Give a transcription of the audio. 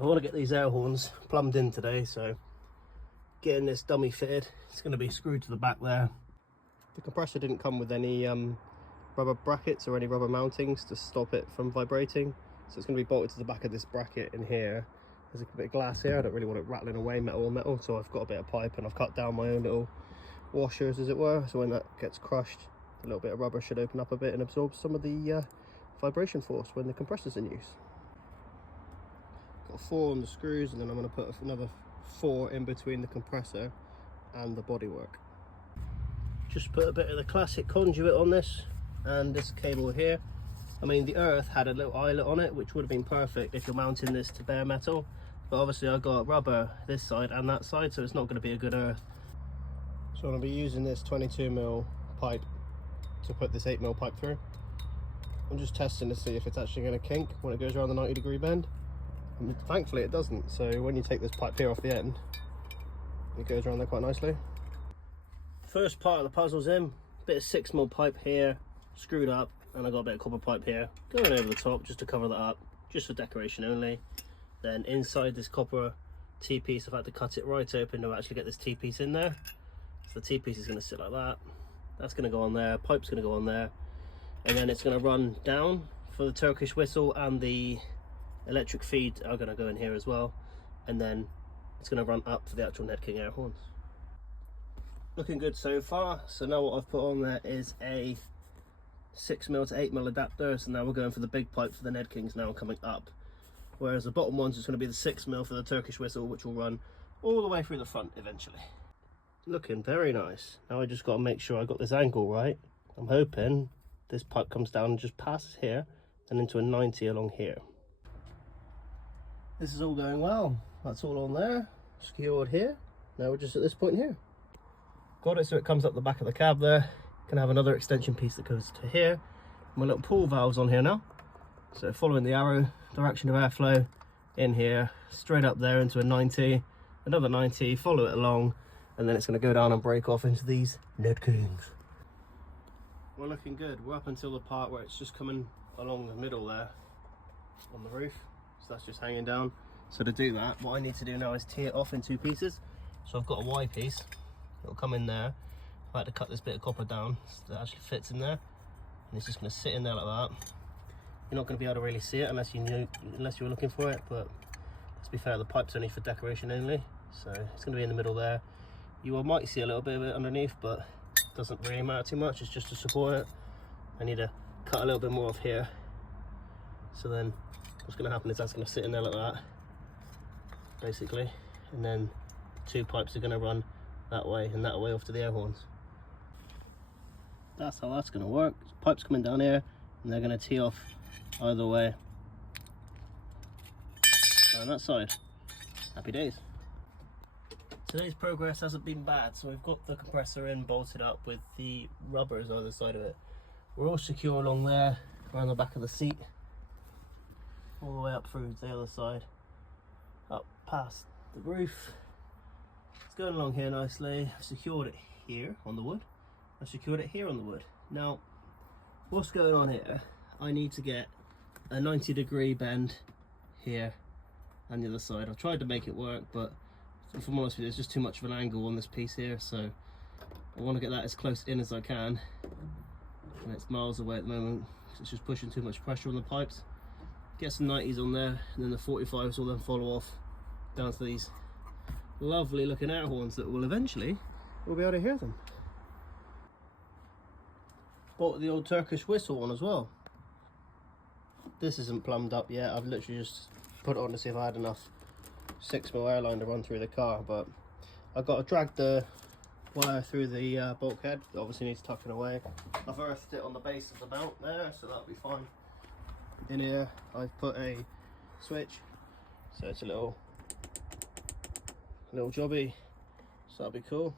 I want to get these air horns plumbed in today, so getting this dummy fitted. It's going to be screwed to the back there. The compressor didn't come with any rubber brackets or any rubber mountings to stop it from vibrating, so it's going to be bolted to the back of this bracket in here. There's a bit of glass here. I don't really want it rattling away metal on metal, so I've got a bit of pipe and I've cut down my own little washers, as it were, so when that gets crushed, a little bit of rubber should open up a bit and absorb some of the vibration force when the compressor's in use. Got 4 on the screws, and then I'm going to put another 4 in between the compressor and the bodywork. Just put a bit of the classic conduit on this and this cable here. I mean, the Earth had a little eyelet on it, which would have been perfect if you're mounting this to bare metal, but obviously I got rubber this side and that side, so it's not going to be a good Earth. So I'm going to be using this 22mm pipe to put this 8mm pipe through. I'm just testing to see if it's actually going to kink when it goes around the 90-degree bend. And thankfully it doesn't, so when you take this pipe here off the end, it goes around there quite nicely. First part of the puzzle's in, bit of 6mm pipe here, screwed up, and I got a bit of copper pipe here, going over the top just to cover that up, just for decoration only. Then inside this copper T-piece, I've had to cut it right open to actually get this T-piece in there. So the T-piece is going to sit like that, that's going to go on there, pipe's going to go on there, and then it's going to run down for the Turkish whistle, and the electric feed are going to go in here as well, and then it's going to run up for the actual Ned King air horns. Looking good so far. So now what I've put on there is a 6mm to 8mm adapter, so now we're going for the big pipe for the Ned Kings now coming up, whereas the bottom one's just going to be the 6mm for the Turkish whistle, which will run all the way through the front eventually. Looking very nice. Now I just got to make sure I got this angle right. I'm hoping this pipe comes down and just passes here and into a 90 along here. This is all going well. That's all on there, secured here. Now we're just at this point here. Got it so it comes up the back of the cab there. Gonna have another extension piece that goes to here. My little pull valves on here now. So following the arrow, direction of airflow in here, straight up there into a 90, another 90, follow it along, and then it's gonna go down and break off into these Ned Kings. We're looking good. We're up until the part where it's just coming along the middle there on the roof. So that's just hanging down. So to do that, what I need to do now is tee it off in 2 pieces. So I've got a Y piece, it'll come in there. I've had to cut this bit of copper down so that actually fits in there, and it's just going to sit in there like that. You're not going to be able to really see it unless you were looking for it, but let's be fair, the pipe's only for decoration only, so it's going to be in the middle there. You might see a little bit of it underneath, but it doesn't really matter too much. It's just to support it. I need to cut a little bit more off here, so then what's going to happen is that's going to sit in there like that, basically, and then 2 pipes are going to run that way and that way off to the air horns. That's how that's going to work. Pipes coming down here, and they're going to tee off either way. On that side. Happy days. Today's progress hasn't been bad, so we've got the compressor in, bolted up with the rubbers either side of it. We're all secure along there, around the back of the seat, all the way up through to the other side, up past the roof. It's going along here nicely. I've secured it here on the wood. I've secured it here on the wood. Now, what's going on here? I need to get a 90-degree bend here and the other side. I've tried to make it work, but if I'm honest with you, there's just too much of an angle on this piece here, so I want to get that as close in as I can, and it's miles away at the moment. It's just pushing too much pressure on the pipes. Get some 90s on there, and then the 45s will then follow off down to these lovely looking air horns that will eventually, we'll be able to hear them. Bought the old Turkish whistle one as well. This isn't plumbed up yet. I've literally just put it on to see if I had enough 6mm airline to run through the car, but I've got to drag the wire through the bulkhead. It obviously needs tucking away. I've earthed it on the base of the mount there, so that'll be fine. In here I've put a switch, so it's a little jobby, so that'll be cool.